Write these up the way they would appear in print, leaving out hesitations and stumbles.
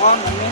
กล้องตรงนี้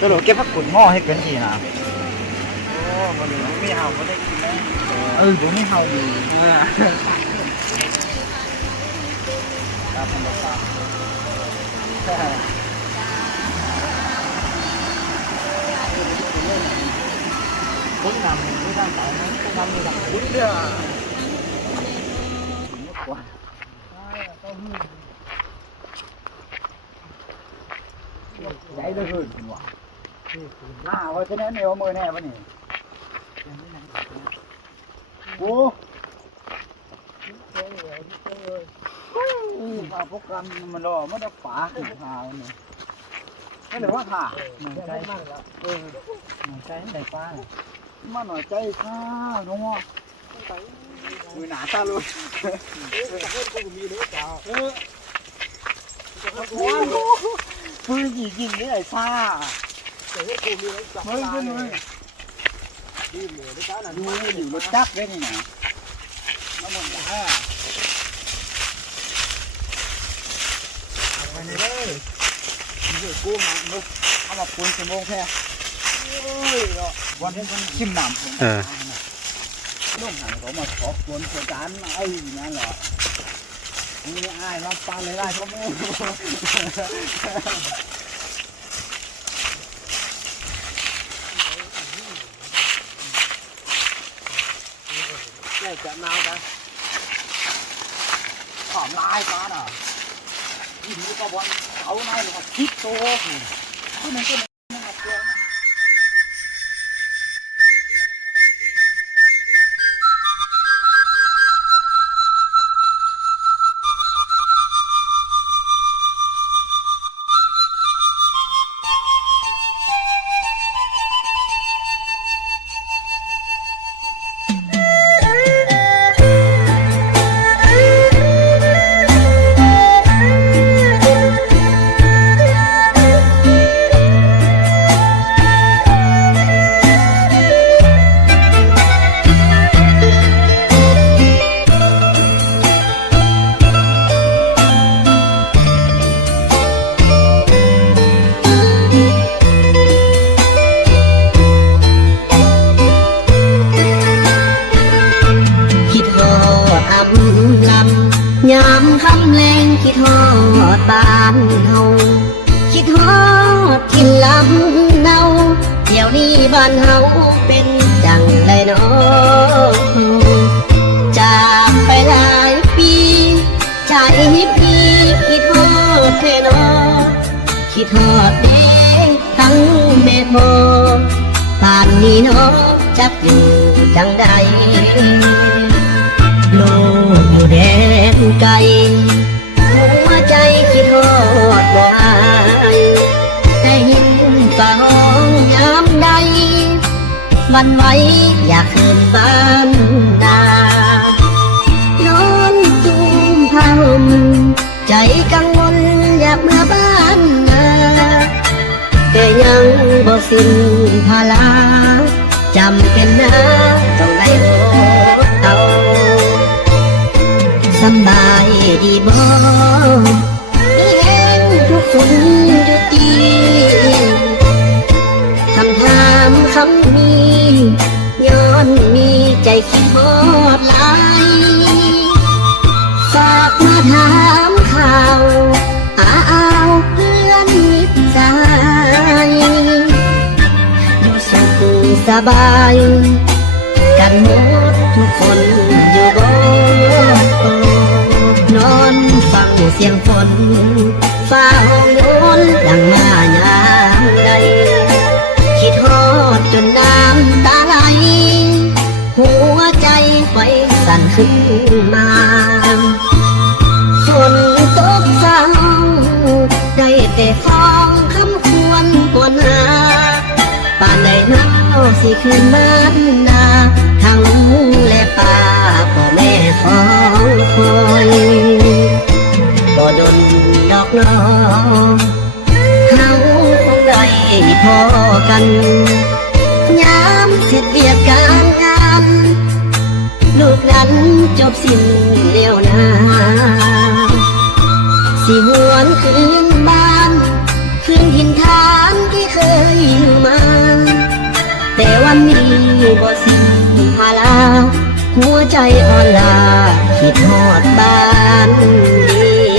สรุปเก็บผักกุนหม้อให้เป็นทีนะ โอ้มันมีเห่าไม่ได้กินนะ ดูไม่เฮาดี ตามธรรมชาติคุ้นนำไม่ได้สายนั้นนำมีหลักคุ้นเด้อใหญ่เลยคุณวะหน้าว่าจะแน่เอวมือแน่ปะนี่โอ้ข้าวพวกกันมันรอมันจะฝาขึ้นข้าวนี่ไม่เลยว่าค่ะหน่อยใจหน่อยใจไหนป้ามาหน่อยใจข้าน้องมือหนาตาลุยมือหยิงนี่ไอ้ซ่ามือขึ้นมือดูอยู่รถจักรได้นี่นะน้ำมันอ่ะไปเลยกูมาลุกเอามาปูนชั่วโมงแค่วันนี้มันชิมน้ำนุ่มหันเขามาขอปูนจานไอ้นั่นแหละนี่ไอ้รับปลาเลยได้ชั่วโมงจะนาวกัน ขามลายปลาน่ะทีนี้ก็บอลเขาในหรือว่าคิดโตคือมันก็ไม่น่าเชื่อยามค่ำแลงคิดฮอดบ้านเฮาคิดฮอดทินลำเนาเดี๋ยวนี้บ้านเฮาเป็นจังไดน้อจากไปหลายปีใจพี่คิดฮอดแท้น้อคิดฮอดเด้ทั้งแม่พ่อป่านนี้น้อจักอยู่จังใดโลกอยู่แดนไกลหัวใจคิดฮอดบ่อายได้ยินฟ้าห้องยามใดวันไหวอยากคืนบ้านนานอนจุมผ้าห่มใจกังวลอยากมาบ้านนาแต่ยังบ่สิ้นภาระจำเป็นนะต้องได้อดเอาสบายดีบ่มีแห้งทุกคนอยู่ดีคำถามคำนี้ย้อนมีใจคิดฮอดหลายฝากมาถามข่าวอ้าวเพื่อนมิตรสายอยู่สุขสบายกันหมดทุกคนอยู่บ่นอนฟังเสียงฝนฟ้าห้องโน้นดังมายามใดคิดฮอดจนน้ำตาไหลหัวใจไฟสั่นขึ้นมาฝนตกเศร้าได้แต่ฟ้องคำควรปวดหาป่านใดน้าสิคืนบ้านนาทั้งลุงและป้าพ่อแม่ของคอยบ่ดนดอกน้องเฮาคงได้พอกันยามเสร็จเวียกการงานลูกนั้นจบสิ้นเร็วนาสิหวนคืนบ้านคืนถิ่นฐานที่เคยอยู่มาแต่วันนี้บ่สิ้นภาระหัวใจอ่อนลาคิดฮอดบ้านดี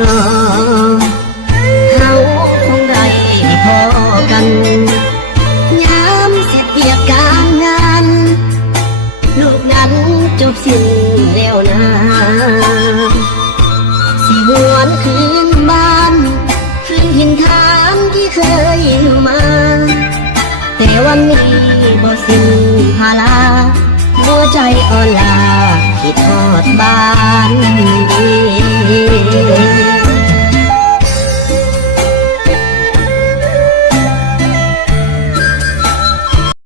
น้องเฮาคงได้พอกันยามเสร็จเวียกการงานลูกนั้นจบสิ้นแล้วนะสิหวนคืนบ้านคืนถิ่นฐานที่เคยอยู่มาแต่วันนี้บ่สิ้นภาระหัวใจอ่อนลาคิดฮอดบ้านดี